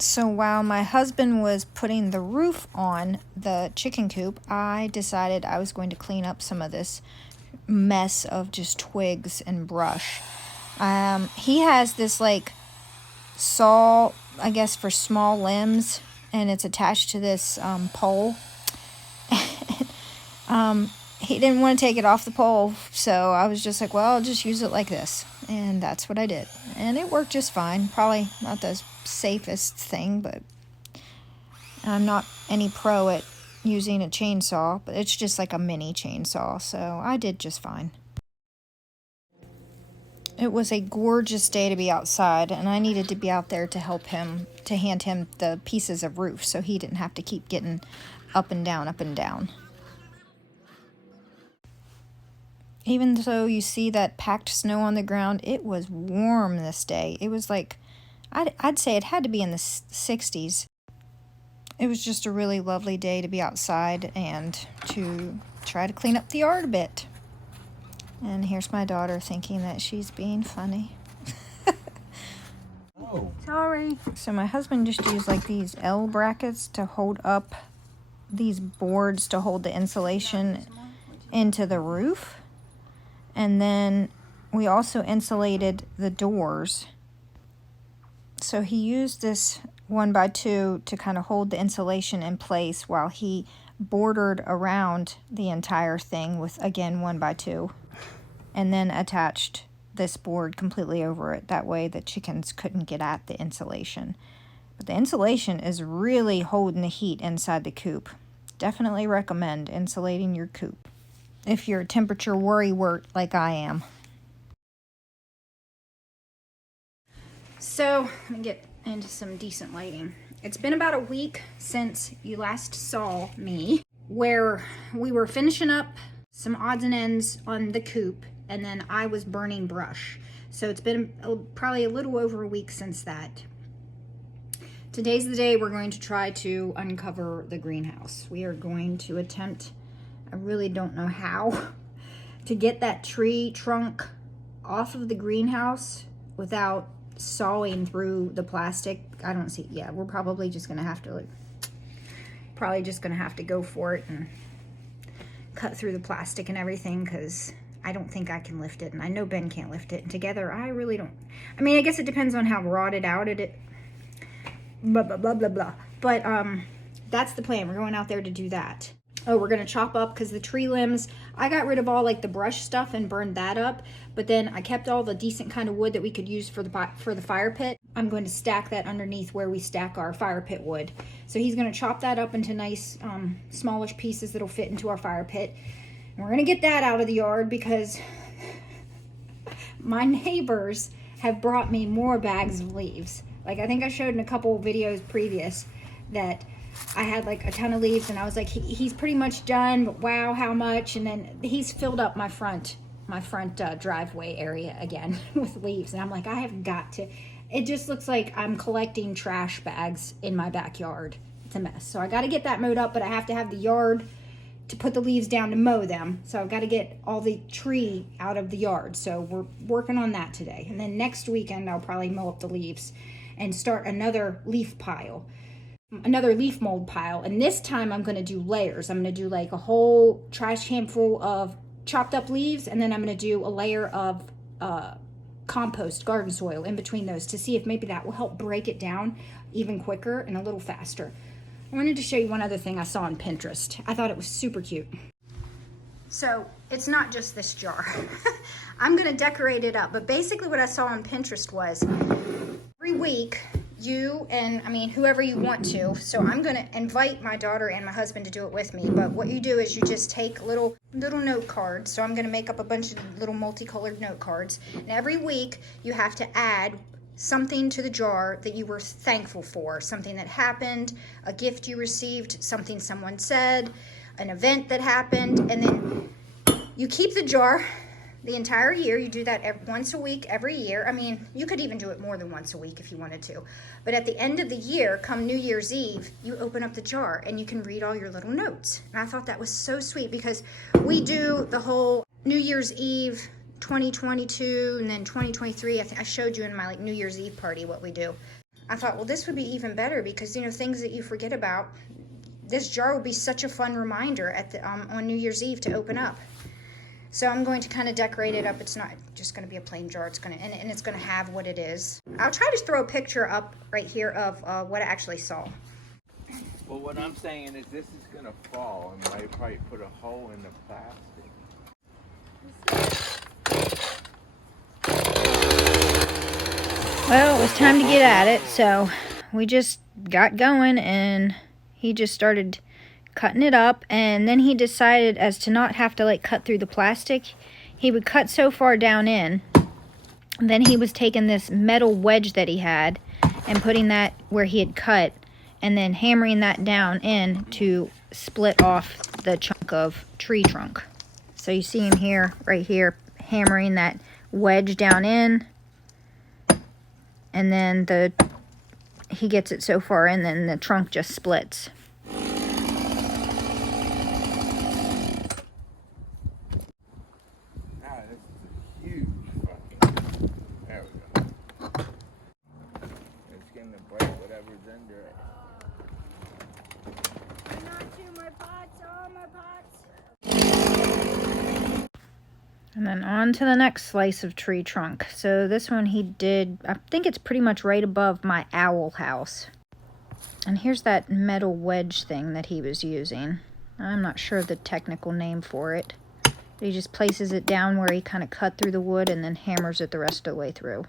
So while my husband was putting the roof on the chicken coop, I decided I was going to clean up some of this mess of just twigs and brush. He has this like saw, I guess, for small limbs, and it's attached to this pole. He didn't want to take it off the pole, so I was just like, well, I'll just use it like this. And that's what I did. And it worked just fine. Probably not the safest thing, but I'm not any pro at using a chainsaw, but it's just like a mini chainsaw, so I did just fine. It was a gorgeous day to be outside, and I needed to be out there to help him, to hand him the pieces of roof so he didn't have to keep getting up and down, up and down. Even though you see that packed snow on the ground, it was warm this day. It was like, I'd say it had to be in the 60s. It was just a really lovely day to be outside and to try to clean up the yard a bit. And here's my daughter thinking that she's being funny. Oh. Sorry. So my husband just used like these L brackets to hold up these boards to hold the insulation into the roof. And then we also insulated the doors. So he used this 1x2 to kind of hold the insulation in place while he bordered around the entire thing with, again, 1x2. And then attached this board completely over it. That way the chickens couldn't get at the insulation. But the insulation is really holding the heat inside the coop. Definitely recommend insulating your coop if you're a temperature worrywart like I am. So, let me get into some decent lighting. It's been about a week since you last saw me, where we were finishing up some odds and ends on the coop, and then I was burning brush. So it's been probably a little over a week since that. Today's the day we're going to try to uncover the greenhouse. We are going to attempt, I really don't know how, to get that tree trunk off of the greenhouse without sawing through the plastic. I don't see, yeah, we're probably just gonna have to go for it and cut through the plastic and everything, because I don't think I can lift it, and I know Ben can't lift it, and together I really don't. I mean, I guess it depends on how rotted out it blah blah blah blah blah, but that's the plan. We're going out there to do that. Oh, we're gonna chop up, because the tree limbs, I got rid of all like the brush stuff and burned that up, but then I kept all the decent kind of wood that we could use for the fire pit. I'm going to stack that underneath where we stack our fire pit wood. So he's gonna chop that up into nice smallish pieces that'll fit into our fire pit. And we're gonna get that out of the yard, because my neighbors have brought me more bags of leaves. Like, I think I showed in a couple of videos previous that I had like a ton of leaves, and I was like, he's pretty much done, but wow, how much? And then he's filled up my front driveway area again with leaves, and I'm like, I have got to. It just looks like I'm collecting trash bags in my backyard. It's a mess. So I got to get that mowed up, but I have to have the yard to put the leaves down to mow them. So I've got to get all the tree out of the yard. So we're working on that today. And then next weekend, I'll probably mow up the leaves and start another leaf mold pile. And this time I'm going to do layers. I'm going to do like a whole trash can full of chopped up leaves, and then I'm going to do a layer of compost, garden soil in between those, to see if maybe that will help break it down even quicker and a little faster. I wanted to show you one other thing I saw on Pinterest. I thought it was super cute. So it's not just this jar. I'm going to decorate it up, but basically what I saw on Pinterest was every week, you and, I mean, whoever you want to. So I'm going to invite my daughter and my husband to do it with me. But what you do is you just take little note cards. So I'm going to make up a bunch of little multicolored note cards. And every week you have to add something to the jar that you were thankful for. Something that happened, a gift you received, something someone said, an event that happened. And then you keep the jar the entire year. You do that once a week every year. I mean, you could even do it more than once a week if you wanted to. But at the end of the year, come New Year's Eve, you open up the jar and you can read all your little notes. And I thought that was so sweet, because we do the whole New Year's Eve 2022 and then 2023. I showed you in my like New Year's Eve party what we do. I thought, well, this would be even better because, you know, things that you forget about. This jar will be such a fun reminder at the on New Year's Eve to open up. So I'm going to kind of decorate it up. It's not just going to be a plain jar. It's going to, and it's going to have what it is. I'll try to throw a picture up right here of what I actually saw. Well, what I'm saying is this is going to fall, and I probably put a hole in the plastic. Well, it was time to get at it, so we just got going, and he just started cutting it up, and then he decided as to not have to like cut through the plastic, he would cut so far down in. Then he was taking this metal wedge that he had and putting that where he had cut, and then hammering that down in to split off the chunk of tree trunk. So you see him here, right here, hammering that wedge down in, and then he gets it so far in, then the trunk just splits. And then on to the next slice of tree trunk. So this one he did, I think it's pretty much right above my owl house. And here's that metal wedge thing that he was using. I'm not sure the technical name for it. But he just places it down where he kind of cut through the wood and then hammers it the rest of the way through.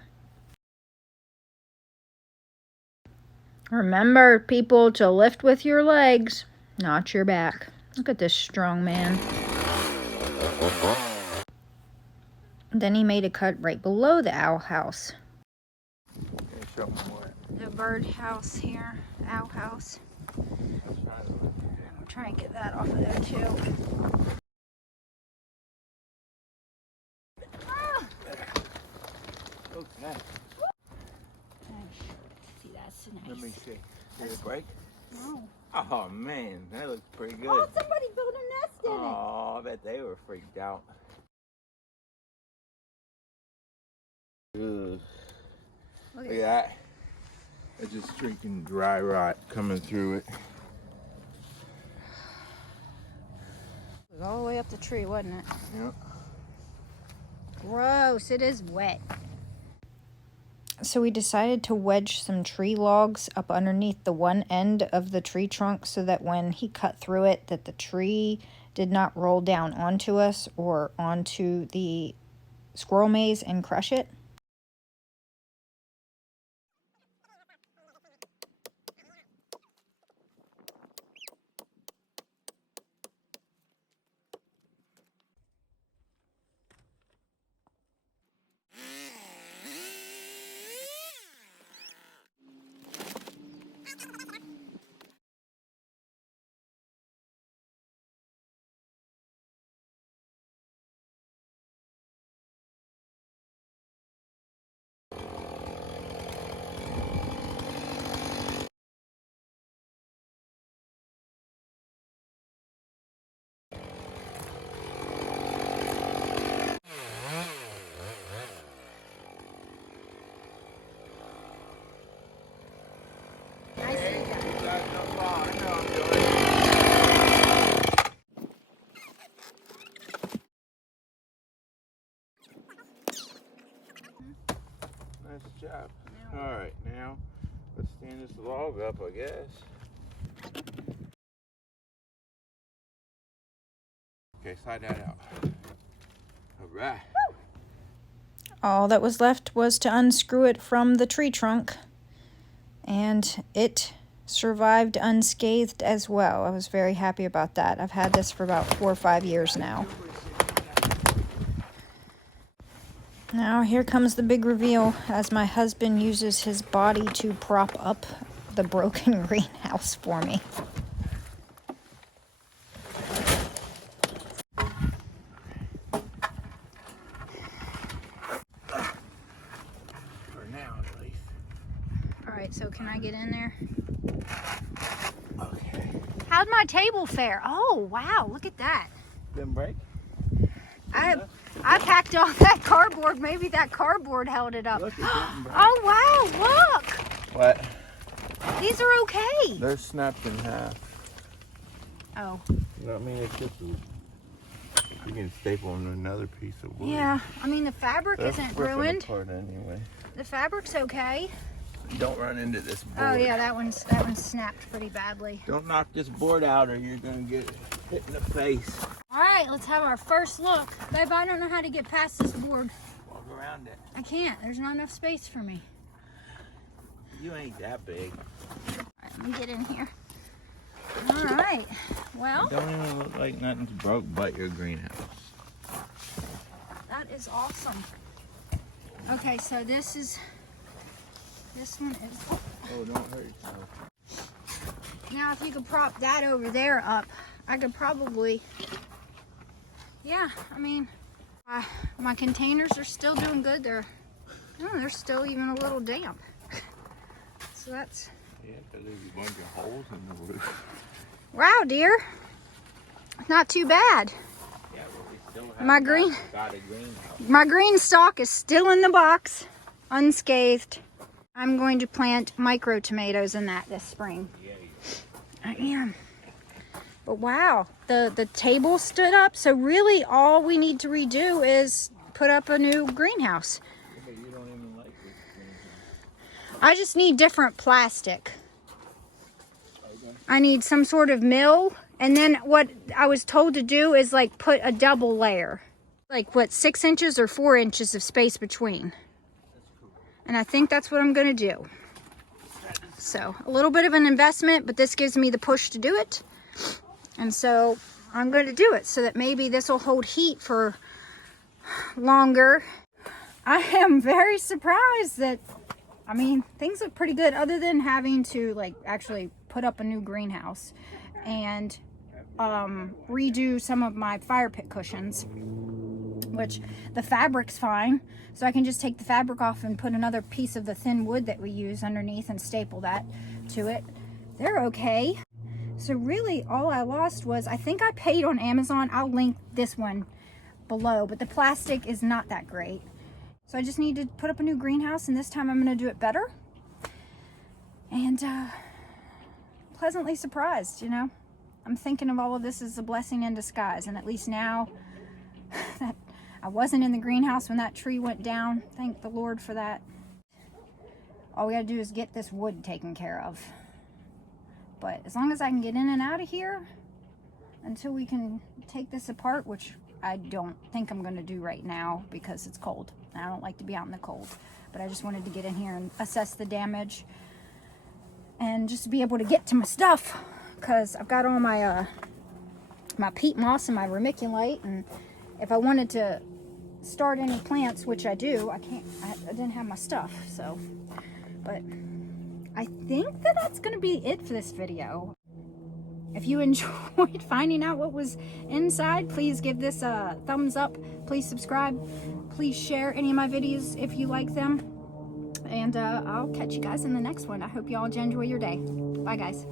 Remember, people, to lift with your legs, not your back. Look at this strong man. Then he made a cut right below the owl house. The bird house here, owl house. I'm trying to get that off of there too. Ah! Okay. See, that's nice. Let me see. Did it break? No. Oh man, that looks pretty good. Oh, somebody built a nest in it. Oh, I bet they were freaked out. Ugh. Look at that. It's just drinking dry rot coming through it. It was all the way up the tree, wasn't it? Yep. Gross, it is wet. So we decided to wedge some tree logs up underneath the one end of the tree trunk so that when he cut through it, that the tree did not roll down onto us or onto the squirrel maze and crush it. Nice job. All right, now let's stand this log up, I guess. Okay, slide that out. All right. All that was left was to unscrew it from the tree trunk, and it survived unscathed as well. I was very happy about that. I've had this for about 4 or 5 years now. Now here comes the big reveal as my husband uses his body to prop up the broken greenhouse for me. For now, at least. All right, so can I get in there? Okay. How'd my table fare? Oh, wow, look at that. Didn't break? I packed all that cardboard. Maybe that cardboard held it up. Look, it didn't break. Oh, wow, look. What? These are okay. They're snapped in half. Oh. You know what I mean? It's just you can staple them to another piece of wood. Yeah, I mean the fabric isn't ruined. Apart anyway. The fabric's okay. Don't run into this board. Oh yeah, that one's snapped pretty badly. Don't knock this board out or you're gonna get hit in the face. All right, let's have our first look. Babe, I don't know how to get past this board. Walk around it. I can't. There's not enough space for me. You ain't that big. All right, let me get in here. All right. Well, It don't even look like nothing's broke but your greenhouse. that is awesome. Okay, so this one is. Oh, don't hurt yourself. Now, if you could prop that over there up, I could probably. Yeah, I mean, my containers are still doing good. They're still even a little damp. So that's. Yeah, because there's a bunch of holes in the roof. Wow, dear. Not too bad. Yeah, but we still have My green- got a greenhouse. My green stalk is still in the box, unscathed. I'm going to plant micro tomatoes in that this spring. Yeah, I am. But wow, the table stood up. So really all we need to redo is put up a new greenhouse. but you don't even like this greenhouse. I just need different plastic. Okay. I need some sort of mill. And then what I was told to do is like put a double layer. Like what, 6 inches or 4 inches of space between. And I think that's what I'm gonna do. So a little bit of an investment, but this gives me the push to do it. And so I'm gonna do it so that maybe this will hold heat for longer. I am very surprised that, I mean, things look pretty good other than having to like actually put up a new greenhouse and redo some of my fire pit cushions, which the fabric's fine. So I can just take the fabric off and put another piece of the thin wood that we use underneath and staple that to it. They're okay. So really all I lost was, I think I paid on Amazon. I'll link this one below, but the plastic is not that great. So I just need to put up a new greenhouse, and this time I'm gonna do it better. And pleasantly surprised, you know. I'm thinking of all of this as a blessing in disguise, and at least now that I wasn't in the greenhouse when that tree went down, thank the Lord for that. All we gotta do is get this wood taken care of. But as long as I can get in and out of here until we can take this apart, which I don't think I'm gonna do right now because it's cold. I don't like to be out in the cold, but I just wanted to get in here and assess the damage and just be able to get to my stuff, because I've got all my my peat moss and my vermiculite, and if I wanted to start any plants, which I do, I didn't have my stuff. So, but I think that that's gonna be it for this video. If you enjoyed finding out what was inside, please give this a thumbs up. Please subscribe. Please share any of my videos if you like them. And I'll catch you guys in the next one. I hope y'all enjoy your day. Bye, guys.